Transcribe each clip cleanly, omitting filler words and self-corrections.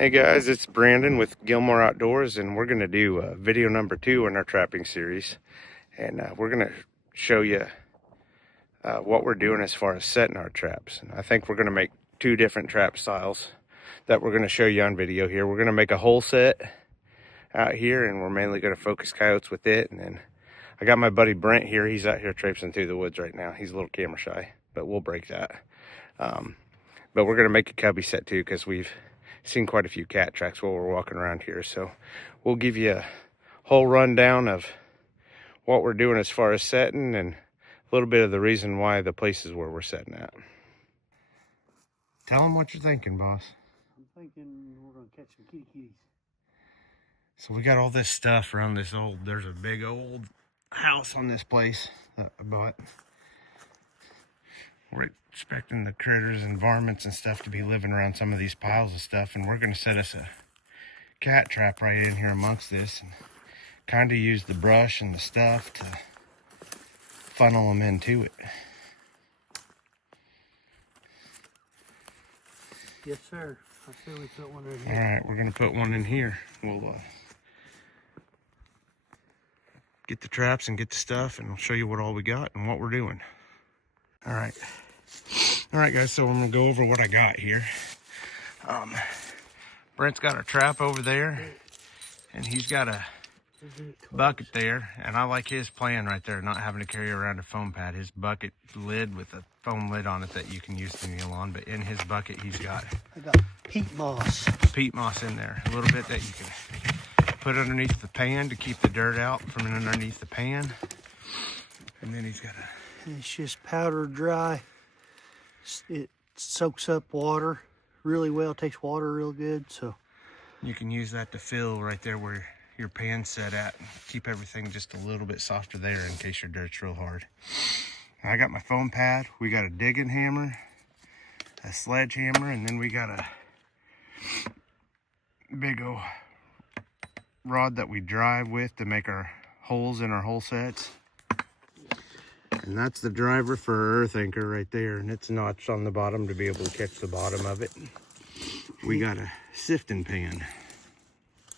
Hey guys, it's Brandon with Gilmore Outdoors, and we're going to do video number 2 in our trapping series. And we're going to show you what we're doing as far as setting our traps. And I think we're going to make 2 different trap styles that we're going to show you on video here. We're going to make a hole set out here, and we're mainly going to focus coyotes with it. And then I got my buddy Brent here. He's out here traipsing through the woods right now. He's a little camera shy, but we'll break that. But we're going to make a cubby set too, because we've seen quite a few cat tracks while we're walking around here. So we'll give you a whole rundown of what we're doing as far as setting and a little bit of the reason why the places where we're setting at. Tell them what you're thinking, boss. I'm thinking we're going to catch some kitties. So we got all this stuff around this there's a big old house on this place that I bought. We're expecting the critters and varmints and stuff to be living around some of these piles of stuff, and we're going to set us a cat trap right in here amongst this and kind of use the brush and the stuff to funnel them into it. Yes, sir. I say we put one in here. All right, we're going to put one in here. We'll get the traps and get the stuff, and I'll show you what all we got and what we're doing. All right, guys, so I'm gonna go over what I got here. Brent's got a trap over there, and he's got a bucket there, and I like his plan right there, not having to carry around a foam pad. His bucket lid with a foam lid on it that you can use to kneel on, but in his bucket he's got I got peat moss. peat moss in there, a little bit that you can put underneath the pan to keep the dirt out from underneath the pan. And then he's got a... It's just powder dry. It soaks up water really well, takes water real good, so you can use that to fill right there where your pan's set at. Keep everything just a little bit softer there in case your dirt's real hard. I got my foam pad. We got a digging hammer, a sledgehammer, and then we got a big old rod that we drive with to make our holes in our hole sets. And that's the driver for our earth anchor right there, and it's notched on the bottom to be able to catch the bottom of it. We got a sifting pan.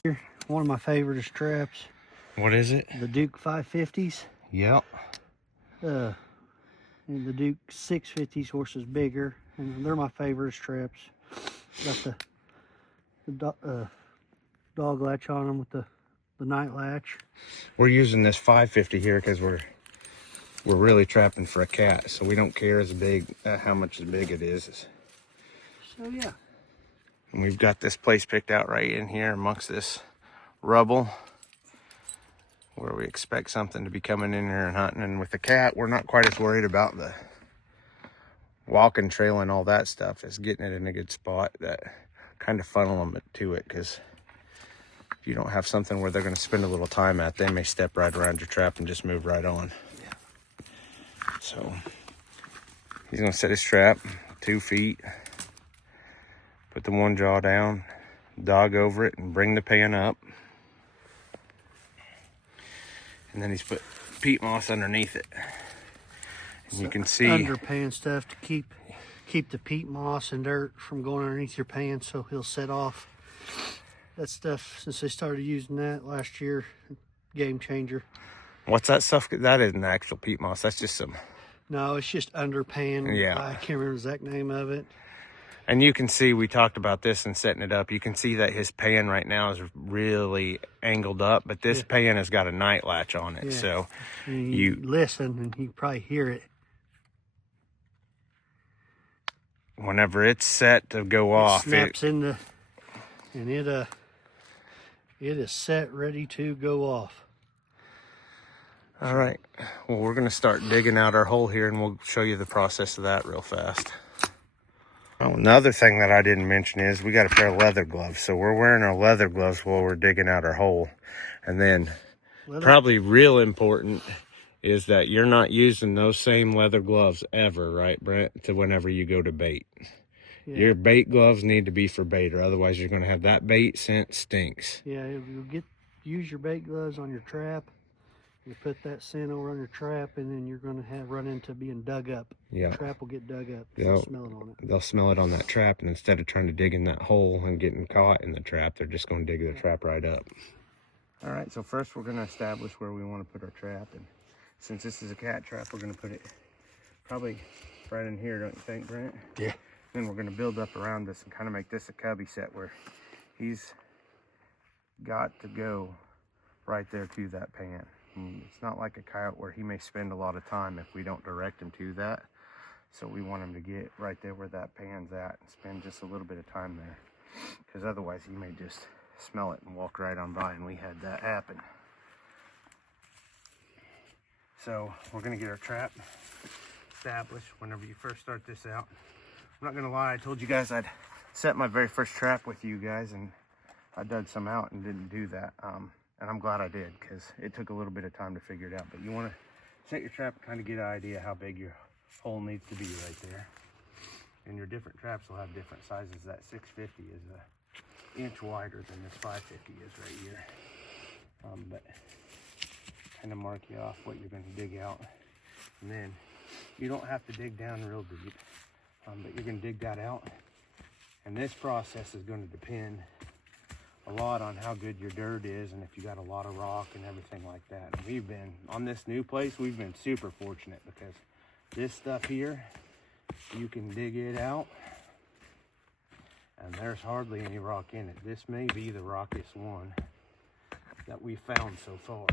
Here, one of my favorite traps. What is it? The Duke 550s. Yep. And the Duke 650s, horse is bigger, and they're my favorite traps. Got the dog latch on them with the night latch. We're using this 550 here because we're really trapping for a cat, so we don't care as big how much as big it is. So yeah. And we've got this place picked out right in here amongst this rubble where we expect something to be coming in here and hunting. And with the cat, we're not quite as worried about the walking trail and all that stuff as getting it in a good spot that kind of funnel them to it, because if you don't have something where they're going to spend a little time at, they may step right around your trap and just move right on. So he's gonna set his trap 2 feet, put the one jaw down, dog over it, and bring the pan up. And then he's put peat moss underneath it. And you can see underpan stuff to keep the peat moss and dirt from going underneath your pan, so he'll set off. That stuff, since they started using that last year, game changer. What's that stuff? That isn't actual peat moss. That's just some... No, it's just underpan. Yeah. I can't remember the exact name of it. And you can see, we talked about this and setting it up. You can see that his pan right now is really angled up, but this pan has got a night latch on it. Yeah. So and you listen and you probably hear it. Whenever it's set to go off, snaps in the, and it is set ready to go off. All right, well, we're gonna start digging out our hole here, and we'll show you the process of that real fast. Oh, another thing that I didn't mention is we got a pair of leather gloves. So we're wearing our leather gloves while we're digging out our hole. And then probably real important is that you're not using those same leather gloves ever, right, Brent, to whenever you go to bait. Yeah. Your bait gloves need to be for bait, or otherwise you're gonna have that bait scent stinks. Yeah, use your bait gloves on your trap. You put that scent over on your trap, and then you're going to run into being dug up. Yeah. The trap will get dug up. They'll Smell it on it. They'll smell it on that trap, and instead of trying to dig in that hole and getting caught in the trap, they're just going to dig the trap right up. All right, so first we're going to establish where we want to put our trap, and since this is a cat trap, we're going to put it probably right in here, don't you think, Brent? Yeah. Then we're going to build up around this and kind of make this a cubby set where he's got to go right there to that pan. And it's not like a coyote where he may spend a lot of time if we don't direct him to that. So we want him to get right there where that pan's at and spend just a little bit of time there, because otherwise he may just smell it and walk right on by, and we had that happen. So we're gonna get our trap established whenever you first start this out. I'm not gonna lie, I told you guys I'd set my very first trap with you guys, and I dug some out and didn't do that. And I'm glad I did, because it took a little bit of time to figure it out. But you wanna set your trap and kind of get an idea how big your hole needs to be right there. And your different traps will have different sizes. That 650 is a inch wider than this 550 is right here. But kind of mark you off what you're going to dig out, and then you don't have to dig down real deep, but you're going to dig that out. And this process is going to depend a lot on how good your dirt is and if you got a lot of rock and everything like that. And we've been on this new place, we've been super fortunate, because this stuff here, you can dig it out and there's hardly any rock in it. This may be the rockiest one that we found so far.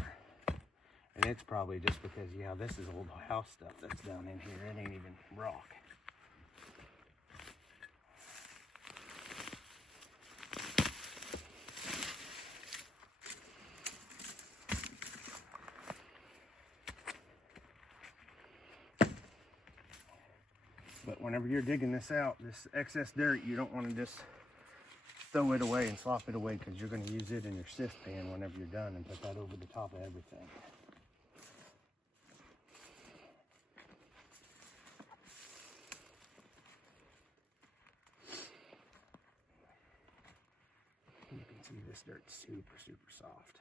And it's probably just because, yeah, this is old house stuff that's down in here. It ain't even rock. But whenever you're digging this out, this excess dirt, you don't want to just throw it away and slop it away, because you're going to use it in your sift pan whenever you're done, and put that over the top of everything. You can see this dirt's super, super soft.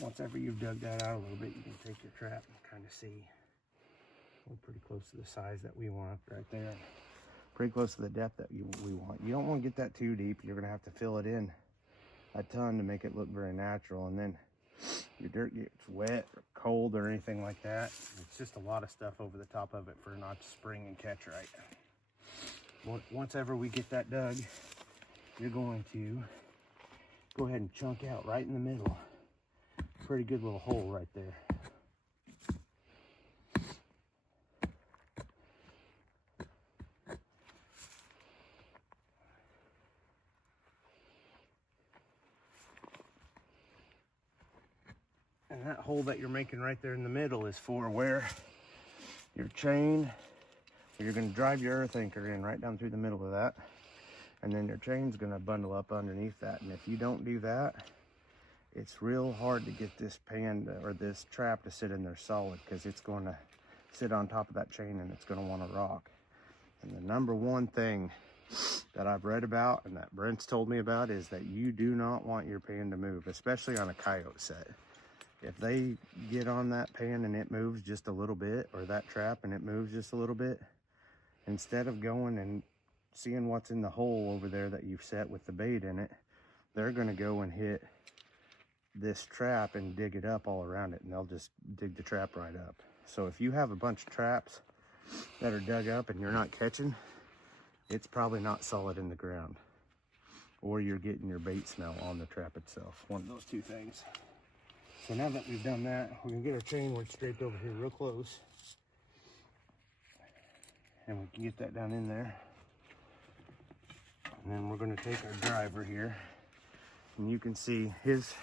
Once ever you've dug that out a little bit, you can take your trap and kind of see. We're pretty close to the size that we want right there. Pretty close to the depth that we want. You don't want to get that too deep. You're going to have to fill it in a ton to make it look very natural. And then your dirt gets wet or cold or anything like that. It's just a lot of stuff over the top of it for it not to spring and catch right. Once ever we get that dug, you're going to go ahead and chunk out right in the middle. Pretty good little hole right there. And that hole that you're making right there in the middle is for where your chain, you're going to drive your earth anchor in right down through the middle of that, and then your chain's going to bundle up underneath that. And if you don't do that, it's real hard to get this pan or this trap to sit in there solid, because it's going to sit on top of that chain and it's going to want to rock. And the number one thing that I've read about and that Brent's told me about is that you do not want your pan to move, especially on a coyote set. If they get on that pan and it moves just a little bit, or that trap and it moves just a little bit, instead of going and seeing what's in the hole over there that you've set with the bait in it, they're going to go and hit this trap and dig it up all around it, and they'll just dig the trap right up. So if you have a bunch of traps that are dug up and you're not catching, it's probably not solid in the ground, or you're getting your bait smell on the trap itself. One of those two things. So now that we've done that, we're gonna get our chain wedge scraped over here real close, and we can get that down in there. And then we're gonna take our driver here, and you can see his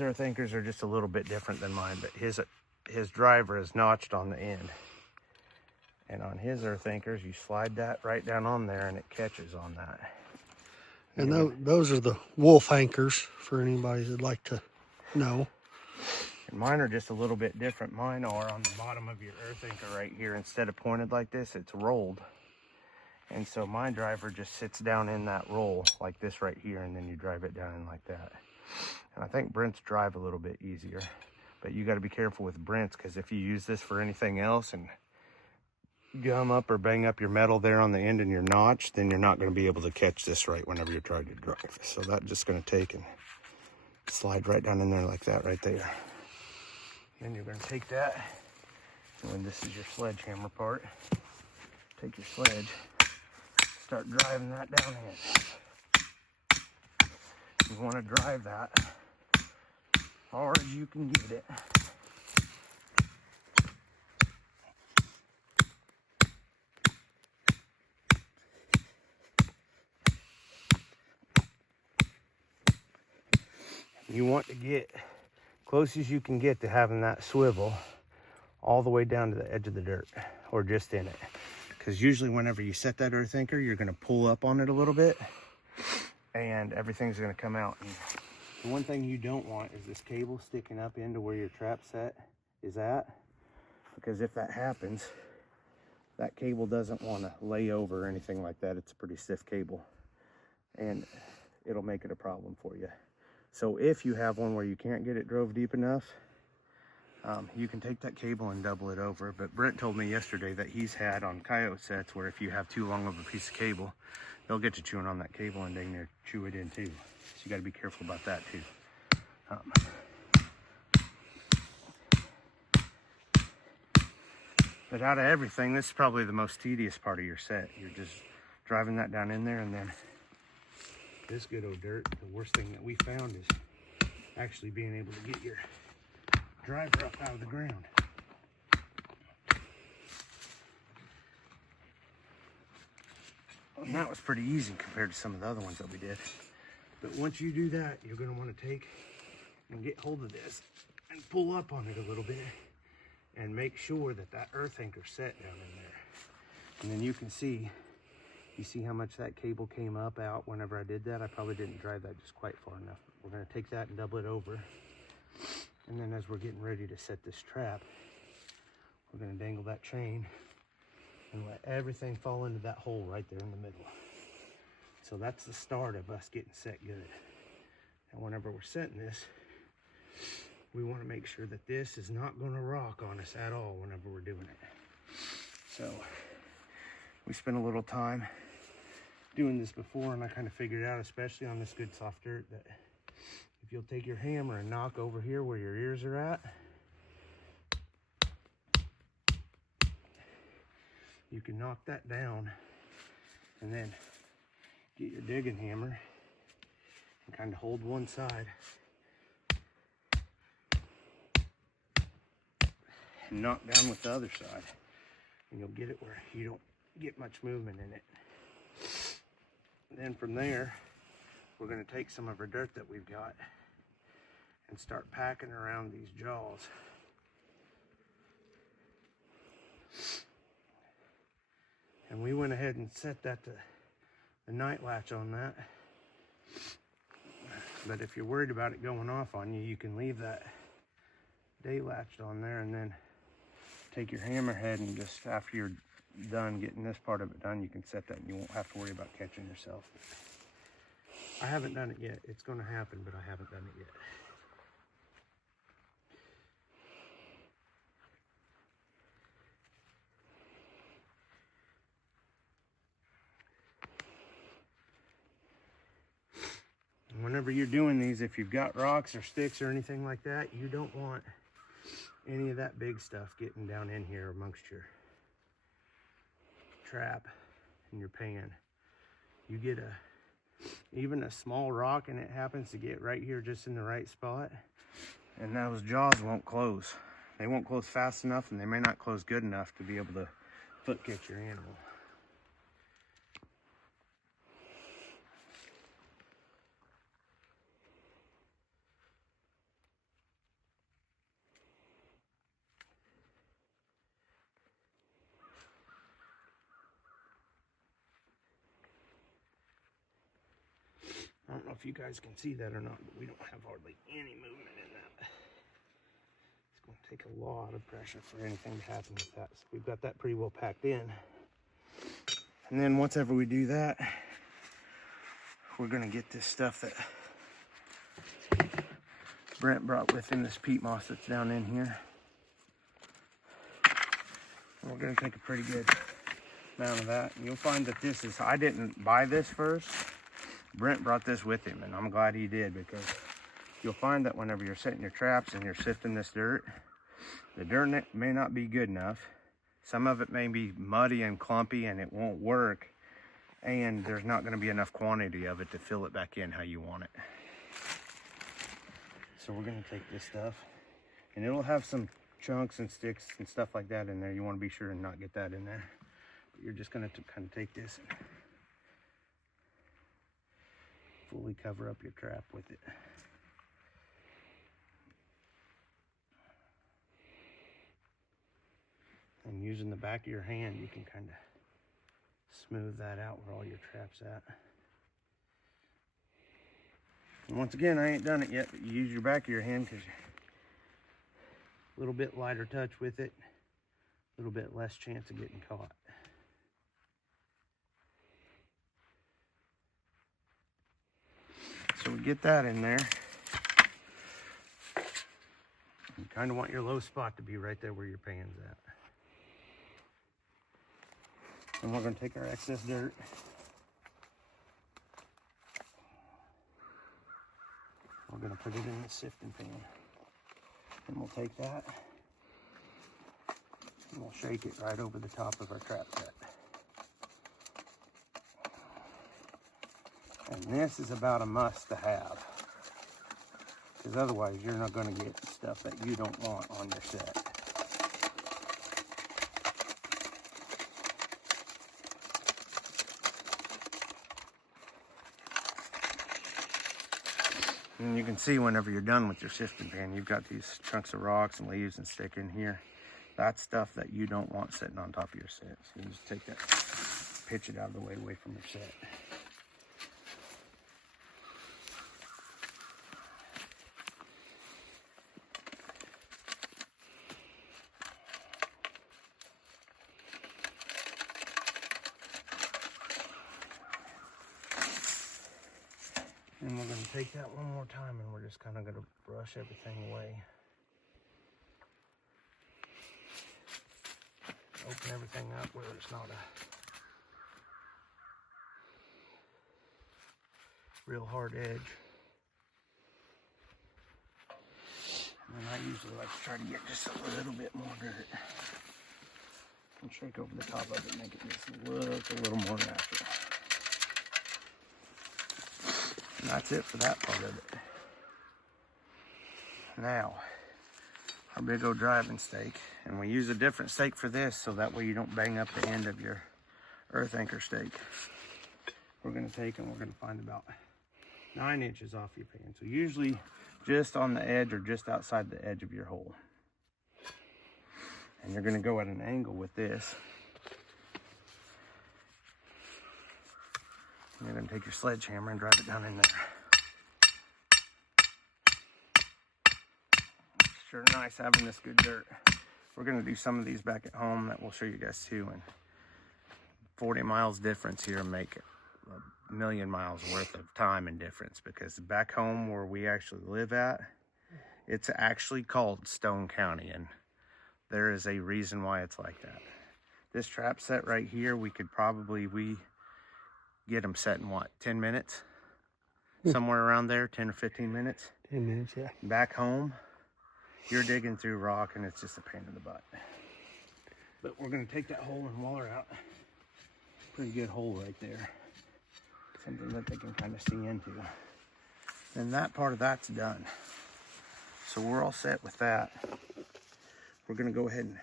earth anchors are just a little bit different than mine, but his driver is notched on the end. And on his earth anchors, you slide that right down on there and it catches on that. And those are the wolf anchors, for anybody that'd like to know. And mine are just a little bit different. Mine are on the bottom of your earth anchor right here. Instead of pointed like this, it's rolled. And so my driver just sits down in that roll like this right here, and then you drive it down in like that. And I think Brent's drive a little bit easier, but you got to be careful with Brent's, because if you use this for anything else and gum up or bang up your metal there on the end and your notch, then you're not going to be able to catch this right whenever you're trying to drive. So that's just going to take and slide right down in there like that right there. Then you're going to take that, and when this is your sledgehammer part, take your sledge, start driving that down in. You want to drive that hard as you can get it. You want to get close as you can get to having that swivel all the way down to the edge of the dirt, or just in it. Because usually whenever you set that earth anchor, you're going to pull up on it a little bit and everything's going to come out. And the one thing you don't want is this cable sticking up into where your trap set is at, because if that happens, that cable doesn't want to lay over or anything like that. It's a pretty stiff cable and it'll make it a problem for you. So if you have one where you can't get it drove deep enough, you can take that cable and double it over. But Brent told me yesterday that he's had on coyote sets where if you have too long of a piece of cable, they'll get you chewing on that cable and dang near chew it in too. So you got to be careful about that too. But out of everything, this is probably the most tedious part of your set. You're just driving that down in there, and then this good old dirt. The worst thing that we found is actually being able to get your driver up out of the ground. And that was pretty easy compared to some of the other ones that we did. But once you do that, you're going to want to take and get hold of this and pull up on it a little bit and make sure that that earth anchor's set down in there. And then you can see, you see how much that cable came up out whenever I did that? I probably didn't drive that just quite far enough. We're going to take that and double it over. And then as we're getting ready to set this trap, we're going to dangle that chain and let everything fall into that hole right there in the middle. So that's the start of us getting set good. And whenever we're setting this, we want to make sure that this is not going to rock on us at all whenever we're doing it. So we spent a little time doing this before, and I kind of figured out, especially on this good soft dirt, that if you'll take your hammer and knock over here where your ears are at, you can knock that down and then get your digging hammer and kind of hold one side and knock down with the other side, and you'll get it where you don't get much movement in it. And then from there, we're going to take some of our dirt that we've got and start packing around these jaws. And we went ahead and set that to the night latch on that. But if you're worried about it going off on you, you can leave that day latched on there, and then take your hammerhead and just after you're done getting this part of it done, you can set that and you won't have to worry about catching yourself. I haven't done it yet. It's going to happen, but I haven't done it yet. Whenever you're doing these, if you've got rocks or sticks or anything like that, you don't want any of that big stuff getting down in here amongst your trap and your pan. You get even a small rock and it happens to get right here just in the right spot, and those jaws won't close. They won't close fast enough, and they may not close good enough to be able to foot catch your animal. I don't know if you guys can see that or not, but we don't have hardly any movement in that. It's going to take a lot of pressure for anything to happen with that. So we've got that pretty well packed in. And then once ever we do that, we're gonna get this stuff that Brent brought with him, this peat moss that's down in here. And we're gonna take a pretty good amount of that. And you'll find that this is, I didn't buy this first. Brent brought this with him, and I'm glad he did, because you'll find that whenever you're setting your traps and you're sifting this dirt, the dirt may not be good enough. Some of it may be muddy and clumpy and it won't work, and there's not going to be enough quantity of it to fill it back in how you want it. So we're going to take this stuff, and it'll have some chunks and sticks and stuff like that in there. You want to be sure and not get that in there. But you're just going to kind of take this and fully cover up your trap with it. And using the back of your hand, you can kind of smooth that out where all your trap's at. And once again, I ain't done it yet, but you use your back of your hand because you're a little bit lighter touch with it, a little bit less chance of getting caught. So we get that in there. You kind of want your low spot to be right there where your pan's at. And we're going to take our excess dirt. We're going to put it in the sifting pan. And we'll take that and we'll shake it right over the top of our trap set. And this is about a must to have, because otherwise you're not going to get stuff that you don't want on your set. And you can see whenever you're done with your sifting pan, you've got these chunks of rocks and leaves and stick in here. That's stuff that you don't want sitting on top of your set. So you just take that, pitch it out of the way away from your set. And we're going to take that one more time, and we're just kind of going to brush everything away. Open everything up where it's not a real hard edge. And then I usually like to try to get just a little bit more dirt and shake over the top of it, make it just look a little more natural. And that's it for that part of it. Now, our big old driving stake, and we use a different stake for this so that way you don't bang up the end of your earth anchor stake. We're going to take and we're going to find about 9 inches off your pan. So usually just on the edge or just outside the edge of your hole. And you're going to go at an angle with this. And you're going to take your sledgehammer and drive it down in there. Sure nice having this good dirt. We're going to do some of these back at home that we'll show you guys too. And 40 miles difference here make a million miles worth of time and difference, because back home where we actually live at, it's actually called Stone County, and there is a reason why it's like that. This trap set right here, we get them set in what, 10 minutes? Somewhere around there, 10 or 15 minutes? 10 minutes, yeah. Back home, you're digging through rock and it's just a pain in the butt. But we're gonna take that hole and waller out. Pretty good hole right there. Something that they can kind of see into. And that part of that's done. So we're all set with that. We're gonna go ahead and,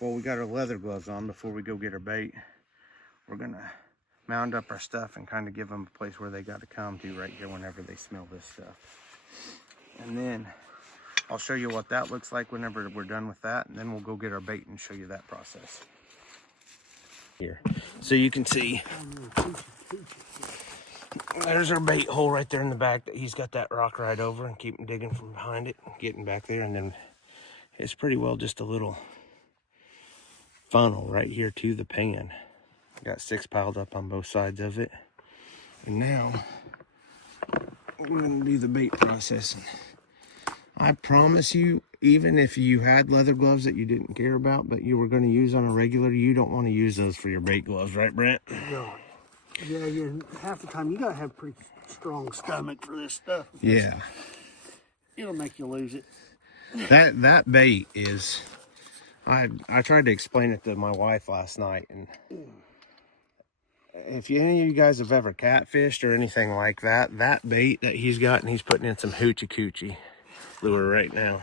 well, we got our leather gloves on before we go get our bait. We're gonna mound up our stuff and kind of give them a place where they got to come to right here whenever they smell this stuff. And then I'll show you what that looks like whenever we're done with that, and then we'll go get our bait and show you that process. Here, so you can see there's our bait hole right there in the back that he's got that rock right over, and keep him digging from behind it, getting back there. And then it's pretty well just a little funnel right here to the pan. Got 6 piled up on both sides of it. And now we're gonna do the bait processing. I promise you, even if you had leather gloves that you didn't care about, but you were gonna use on a regular, you don't wanna use those for your bait gloves, right, Brent? No. Yeah, half the time you gotta have a pretty strong stomach for this stuff. Yeah. It'll make you lose it. That bait is, I tried to explain it to my wife last night, and if any of you guys have ever catfished or anything like that, that bait that he's got, and he's putting in some hoochie coochie lure right now,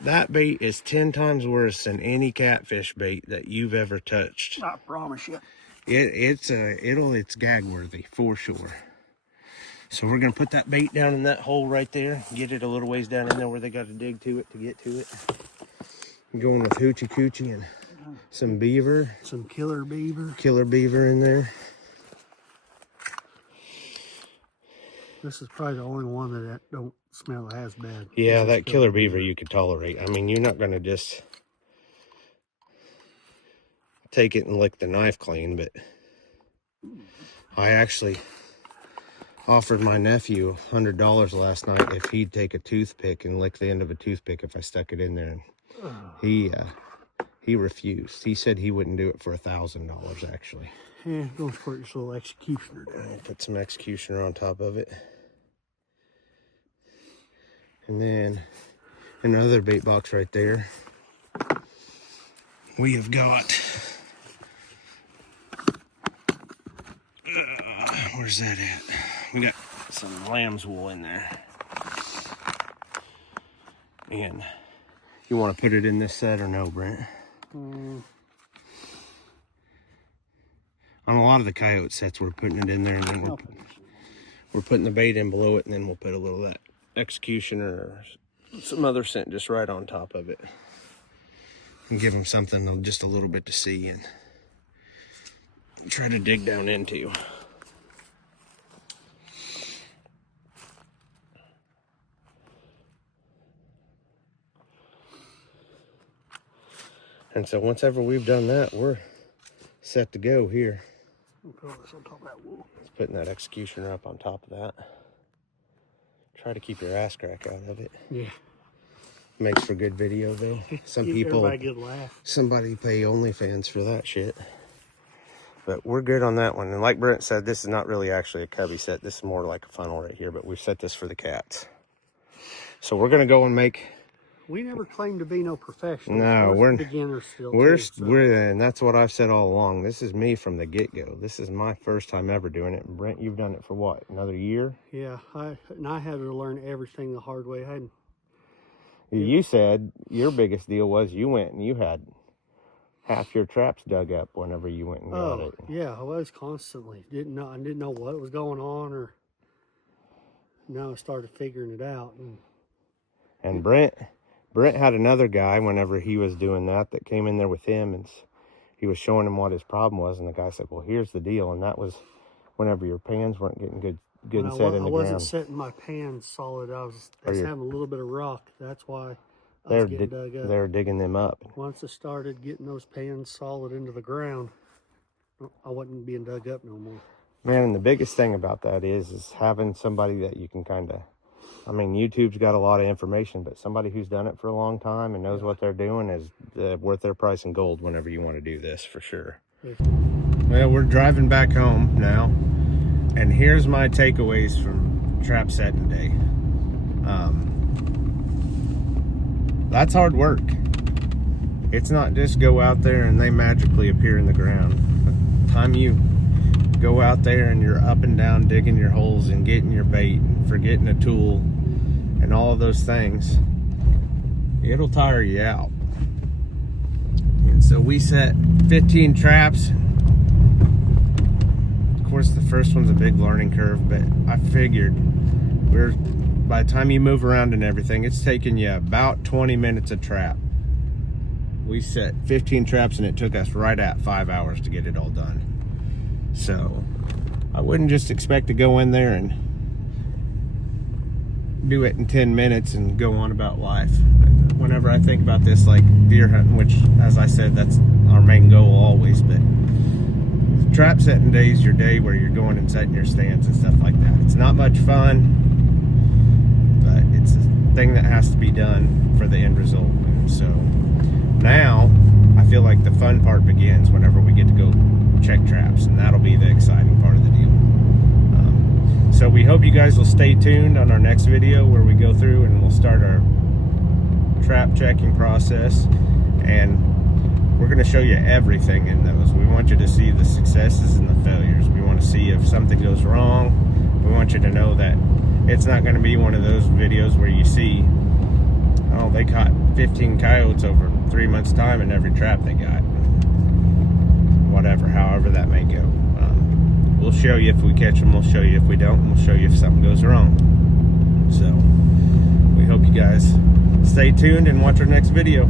that bait is 10 times worse than any catfish bait that you've ever touched. I promise you. It's gag worthy for sure. So we're gonna put that bait down in that hole right there, get it a little ways down in there where they got to dig to it to get to it. I'm going with hoochie coochie and some beaver. Some killer beaver. Killer beaver in there. This is probably the only one that don't smell as bad. Yeah, that killer beaver you could tolerate. I mean, you're not gonna just take it and lick the knife clean, but I actually offered my nephew $100 last night if he'd take a toothpick and lick the end of a toothpick if I stuck it in there. And he refused. He said he wouldn't do it for $1,000 actually. Yeah, don't squirt this little executioner down. Put some executioner on top of it. And then another bait box right there. We have got, where's that at? We got some lamb's wool in there. And you want to put it in this set or no, Brent? On a lot of the coyote sets, we're putting it in there, and then we're putting the bait in below it, and then we'll put a little of that executioner or some other scent just right on top of it. And give them something just a little bit to see and try to dig down into. And so once ever we've done that, we're set to go here. Throw this on top of that wool. Just putting that executioner up on top of that. Try to keep your ass crack out of it. Yeah. Makes for good video though. Some Give people, everybody a good laugh. somebody pay OnlyFans for that shit. But we're good on that one. And like Brent said, this is not really actually a cubby set. This is more like a funnel right here, but we've set this for the cats. So we're gonna go and make. We never claimed to be no professionals. No, we're beginners still. And that's what I've said all along. This is me from the get-go. This is my first time ever doing it. Brent, you've done it for what? Another year? Yeah, I had to learn everything the hard way. You said your biggest deal was you went and you had half your traps dug up whenever you went and got it. Yeah, I was constantly. I didn't know what was going on, or now I started figuring it out. And Brent had another guy whenever he was doing that came in there with him, and he was showing him what his problem was, and the guy said, well, here's the deal. And that was whenever your pans weren't getting good and set in the ground. I wasn't setting my pans solid. I was having a little bit of rock. That's why I was getting dug up. They were digging them up. Once I started getting those pans solid into the ground, I wasn't being dug up no more. Man, and the biggest thing about that is having somebody that you can kind of, I mean, YouTube's got a lot of information, but somebody who's done it for a long time and knows what they're doing is worth their price in gold whenever you want to do this, for sure. Well, we're driving back home now, and here's my takeaways from trap setting day. That's hard work. It's not just go out there and they magically appear in the ground. The time you go out there and you're up and down digging your holes and getting your bait and forgetting a tool and all of those things, it'll tire you out. And so we set 15 traps. Of course, the first one's a big learning curve, but I figured by the time you move around and everything, it's taking you about 20 minutes a trap. We set 15 traps and it took us right at 5 hours to get it all done. So I wouldn't just expect to go in there and do it in 10 minutes and go on about life. Whenever I think about this, like deer hunting, which as I said, that's our main goal always, but trap setting day is your day where you're going and setting your stands and stuff like that. It's not much fun, but it's a thing that has to be done for the end result. And so now I feel like the fun part begins whenever we get to go check traps, and that'll be the exciting part of the deal. So we hope you guys will stay tuned on our next video where we go through and we'll start our trap checking process, and we're going to show you everything in those. We want you to see the successes and the failures. We want to see if something goes wrong. We want you to know that it's not going to be one of those videos where you see, oh, they caught 15 coyotes over 3 months time in every trap they got. Whatever, however that may go. We'll show you if we catch them, we'll show you if we don't, and we'll show you if something goes wrong. So we hope you guys stay tuned and watch our next video.